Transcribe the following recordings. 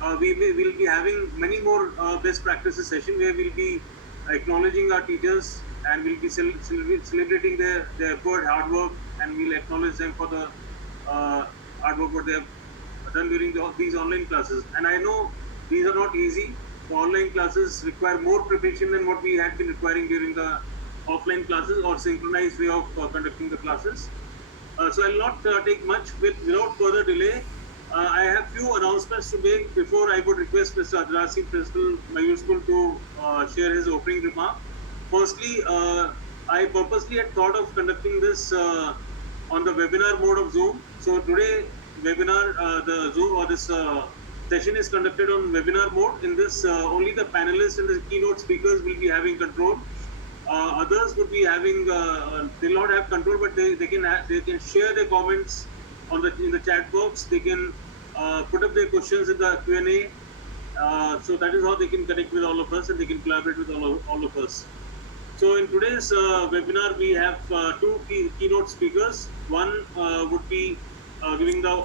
will be having many more best practices session where we'll be acknowledging our teachers, and we'll be celebrating their effort, hard work, and we'll acknowledge them for the hard work what they have done during these online classes. And I know these are not easy. The online classes require more preparation than what we had been requiring during the offline classes or synchronized way of conducting the classes. So I'll not take much. Without further delay, I have few announcements to make before I would request Mr. Adrar Singh, Principal Mayur School, to share his opening remark. Firstly, I purposely had thought of conducting this on the webinar mode of Zoom. So today, webinar, the Zoom or this session is conducted on webinar mode. In this, only the panelists and the keynote speakers will be having control. Others would be having they'll not have control, but they can share their comments on the in the chat box. They can put up their questions in the Q&A. So that is how they can connect with all of us, and they can collaborate with all of us. So in today's webinar, we have two keynote speakers. One would be giving the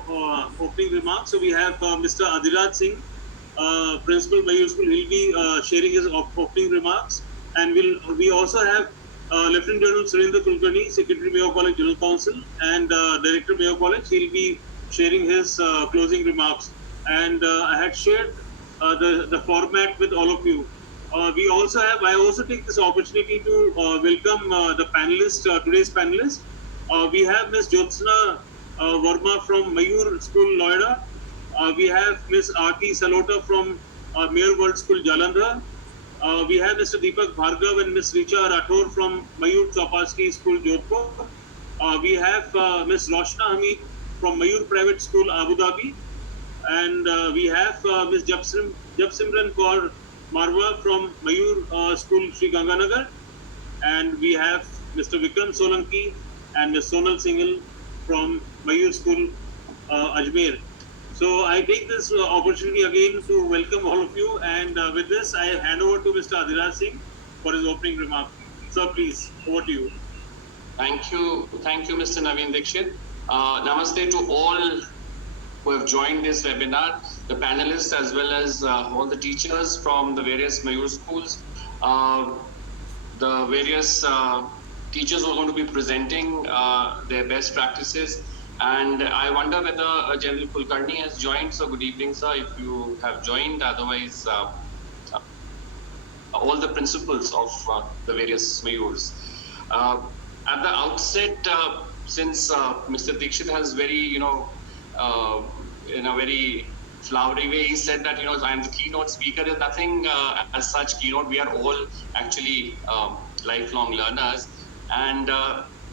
opening remarks. So we have Mr. Adhiraj Singh, Principal Mayur School. He'll be sharing his opening remarks. And we also have Lieutenant General Surendra Kulkarni, Secretary Mayo College General Council, and Director Mayo College. He'll be sharing his closing remarks. And I had shared the format with all of you. I also take this opportunity to welcome the panelists, today's panelists. We have Ms. Jyotsna Verma from Mayur School, Noida. We have Ms. Aarti Salota from Mayor World School, Jalandhar. We have Mr. Deepak Bhargav and Ms. Richa Rathore from Mayur Chaupaski School, Jodhpur. We have Ms. Roshna Hamid from Mayur Private School, Abu Dhabi. And we have Ms. Japsimran Kaur Marwa from Mayur School, Sri Ganganagar. And we have Mr. Vikram Solanki and Ms. Sonal Singhal from Mayur School, Ajmer. So I take this opportunity again to welcome all of you, and with this I hand over to Mr. Adhiraj Singh for his opening remark. Sir, please, over to you. Thank you, Mr. Naveen Dixit. Namaste to all who have joined this webinar, the panelists as well as all the teachers from the various Mayur schools, the various teachers who are going to be presenting their best practices. And I wonder whether General Kulkarni has joined. So good evening, sir, if you have joined. Otherwise, all the principals of the various Mayurs. At the outset, since Mr. Dixit has very, in a very flowery way, he said that, I'm the keynote speaker. There's nothing as such keynote. We are all actually lifelong learners. And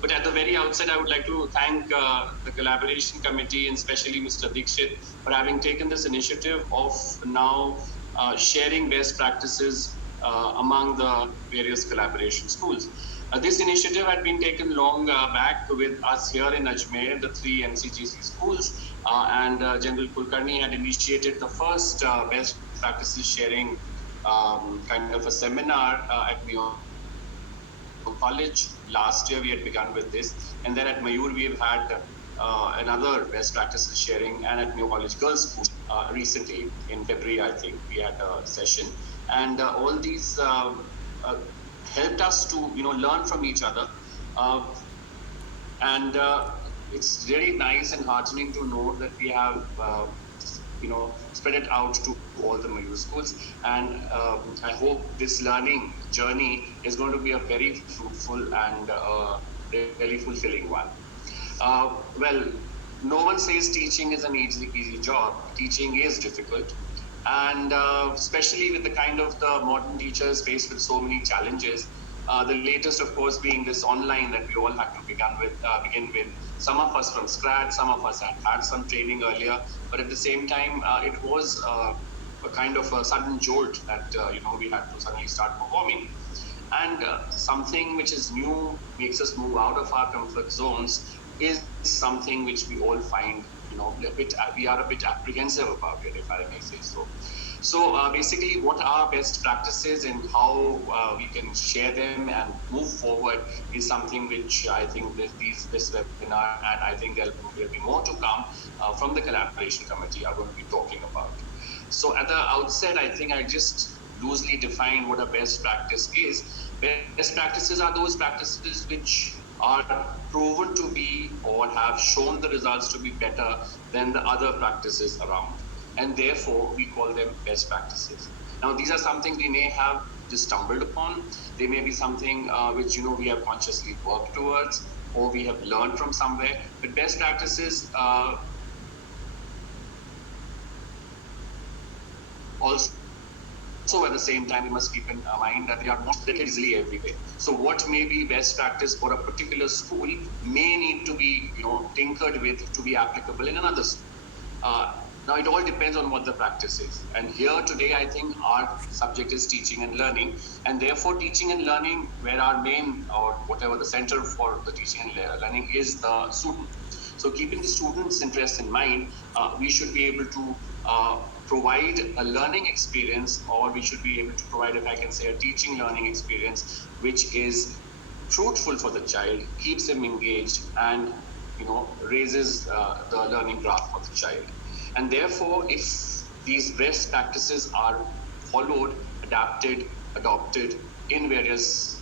but at the very outset, I would like to thank the collaboration committee, and especially Mr. Dixit, for having taken this initiative of now sharing best practices among the various collaboration schools. This initiative had been taken long back with us here in Ajmer, the 3 NCGC schools, and General Kulkarni had initiated the first best practices sharing kind of a seminar at Mayo College. Last year we had begun with this, and then at Mayur we have had another best practices sharing, and at Mayo College Girls School recently in February, I think we had a session, and all these helped us to learn from each other, and it's really nice and heartening to know that we have spread it out to all the Mayur schools, and I hope this learning journey is going to be a very fruitful and really fulfilling one. Well, no one says teaching is an easy job. Teaching is difficult, and especially with the kind of the modern teachers faced with so many challenges. The latest, of course, being this online that we all have to begin with. Some of us from scratch, some of us had some training earlier, but at the same time, it was a kind of a sudden jolt that we had to suddenly start performing. And something which is new, makes us move out of our comfort zones, is something which we all find, we are a bit apprehensive about it, if I may say so. So basically, what are best practices and how we can share them and move forward is something which I think this webinar, and I think there will be more to come from the collaboration committee, are going to be talking about. So at the outset, I think I just loosely define what a best practice is. Best practices are those practices which are proven to be or have shown the results to be better than the other practices around. And therefore, we call them best practices. Now, these are something we may have just stumbled upon. They may be something which we have consciously worked towards, or we have learned from somewhere. But best practices also at the same time, we must keep in mind that they are not applicable easily everywhere. So what may be best practice for a particular school may need to be tinkered with to be applicable in another school. Now it all depends on what the practice is. And here today, I think our subject is teaching and learning, and therefore teaching and learning, where our main or whatever the center for the teaching and learning is the student. So keeping the student's interest in mind, we should be able to provide a learning experience, or we should be able to provide, if I can say, a teaching learning experience, which is fruitful for the child, keeps him engaged, and raises the learning graph for the child. And therefore, if these best practices are followed, adopted in various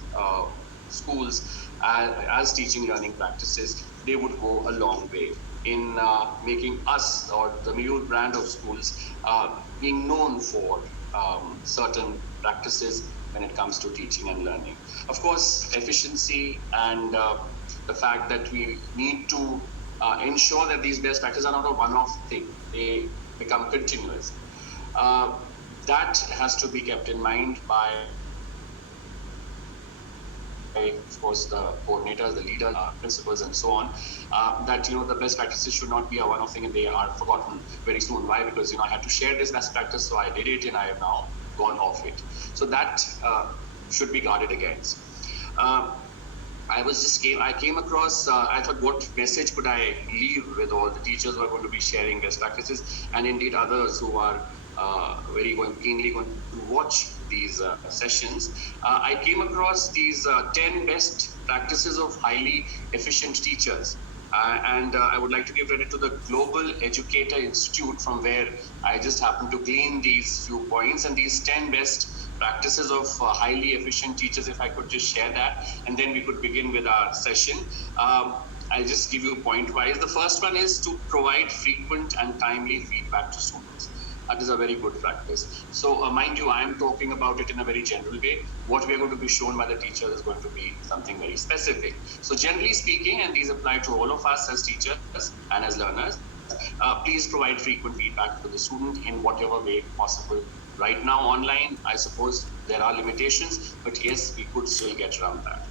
schools as teaching learning practices, they would go a long way in making us, or the Mayur brand of schools, being known for certain practices when it comes to teaching and learning. Of course, efficiency and the fact that we need to ensure that these best practices are not a one-off thing, they become continuous. That has to be kept in mind by, of course, the coordinators, the leaders, principals, and so on, that the best practices should not be a one-off thing and they are forgotten very soon. Why? Because I had to share this best practice, so I did it and I have now gone off it. So that should be guarded against. I came across, I thought, what message could I leave with all the teachers who are going to be sharing best practices, and indeed others who are keenly going to watch these sessions. I came across these 10 best practices of highly efficient teachers. And I would like to give credit to the Global Educator Institute, from where I just happened to glean these few points, and these 10 best practices of highly efficient teachers, if I could just share that, and then we could begin with our session. I'll just give you point wise. The first one is to provide frequent and timely feedback to students. That is a very good practice. So mind you, I am talking about it in a very general way. What we are going to be shown by the teacher is going to be something very specific. So generally speaking, and these apply to all of us as teachers and as learners, please provide frequent feedback to the student in whatever way possible. Right now online, I suppose there are limitations, but yes, we could still get around that.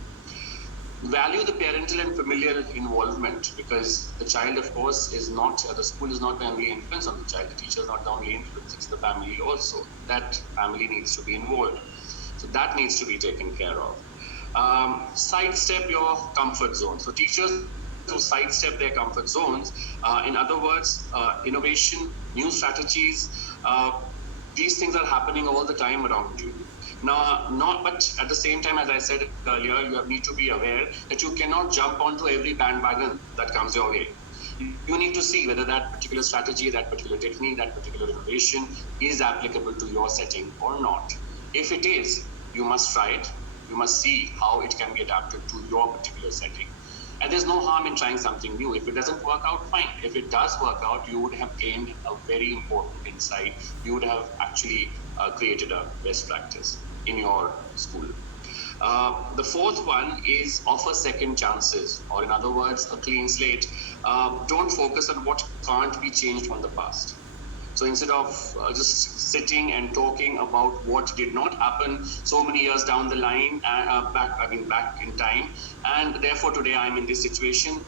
Value the parental and familial involvement, because the child, of course, is not, the school is not the only influence on the child, the teacher is not the only influence, it's the family also. That family needs to be involved. So that needs to be taken care of. Sidestep your comfort zone. So teachers to sidestep their comfort zones, in other words, innovation, new strategies, these things are happening all the time around you. Now, but at the same time, as I said earlier, you need to be aware that you cannot jump onto every bandwagon that comes your way. You need to see whether that particular strategy, that particular technique, that particular innovation is applicable to your setting or not. If it is, you must try it. You must see how it can be adapted to your particular setting. And there's no harm in trying something new. If it doesn't work out, fine. If it does work out, you would have gained a very important insight. You would have actually created a best practice in your school. The fourth one is offer second chances, or in other words, a clean slate. Don't focus on what can't be changed from the past. So instead of just sitting and talking about what did not happen so many years down the line, back in time, and therefore today I'm in this situation,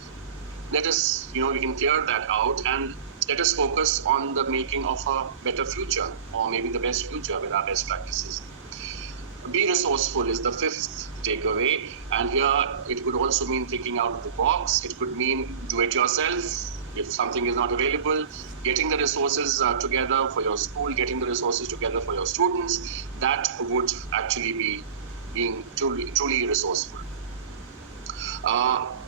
let us, we can clear that out, and let us focus on the making of a better future, or maybe the best future with our best practices. Be resourceful is the fifth takeaway, and here it could also mean thinking out of the box. It could mean do it yourself. If something is not available, getting the resources together for your school, getting the resources together for your students, that would actually be being truly resourceful.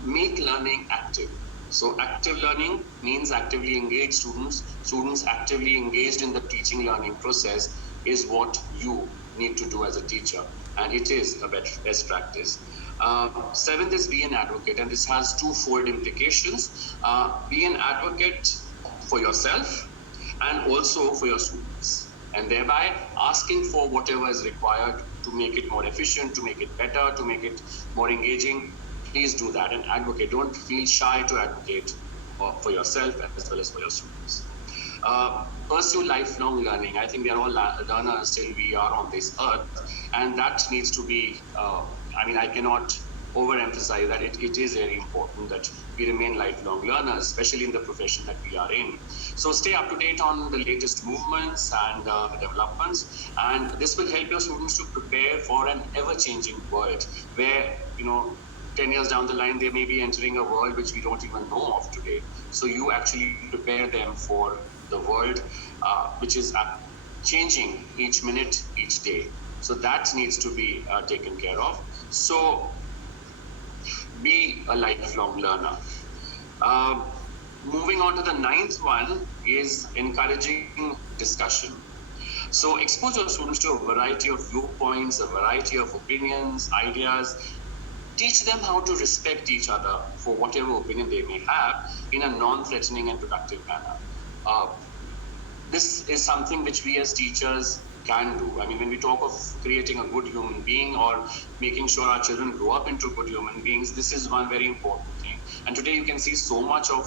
Make learning active. So active learning means actively engaged students. Students actively engaged in the teaching learning process is what you need to do as a teacher, and it is a best practice. Seventh is be an advocate, and this has twofold implications. Be an advocate for yourself and also for your students, and thereby asking for whatever is required to make it more efficient, to make it better, to make it more engaging. Please do that and advocate. Don't feel shy to advocate for yourself as well as for your students. Pursue lifelong learning. I think we are all learners till we are on this earth, and that needs to be, I cannot overemphasize that it is very important that we remain lifelong learners, especially in the profession that we are in. So stay up to date on the latest movements and developments, and this will help your students to prepare for an ever-changing world where, 10 years down the line, they may be entering a world which we don't even know of today. So you actually prepare them for the world which is changing each minute, each day. So that needs to be taken care of. So be a lifelong learner. Moving on to the ninth one is encouraging discussion. So expose your students to a variety of viewpoints, a variety of opinions, ideas. Teach them how to respect each other for whatever opinion they may have in a non-threatening and productive manner. This is something which we as teachers can do. I mean, when we talk of creating a good human being or making sure our children grow up into good human beings, this is one very important thing. And today you can see so much of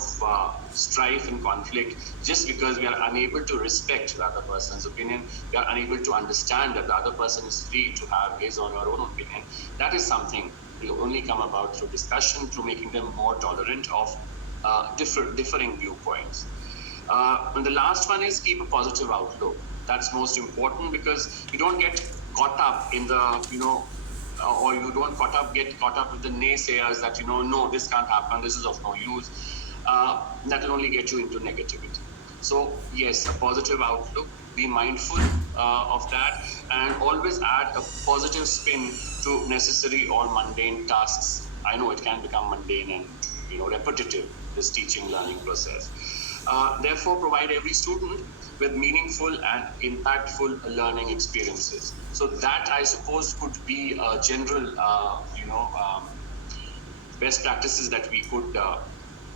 strife and conflict just because we are unable to respect the other person's opinion. We are unable to understand that the other person is free to have his or her own opinion. That is something will only come about through discussion, through making them more tolerant of differing viewpoints. And the last one is keep a positive outlook. That's most important because you don't get caught up in the, or you don't get caught up with the naysayers that, no, this can't happen, this is of no use. That will only get you into negativity. So yes, a positive outlook, be mindful of that, and always add a positive spin to necessary or mundane tasks. I know it can become mundane and repetitive, this teaching learning process. Therefore, provide every student with meaningful and impactful learning experiences. So that, I suppose, could be a general, best practices that we could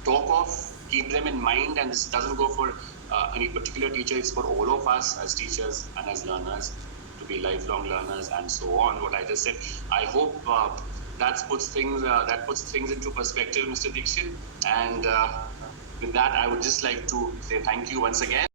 talk of, keep them in mind, and this doesn't go for any particular teacher, it's for all of us as teachers and as learners to be lifelong learners and so on. What I just said, I hope that puts things into perspective, Mr. Dixit. And with that, I would just like to say thank you once again.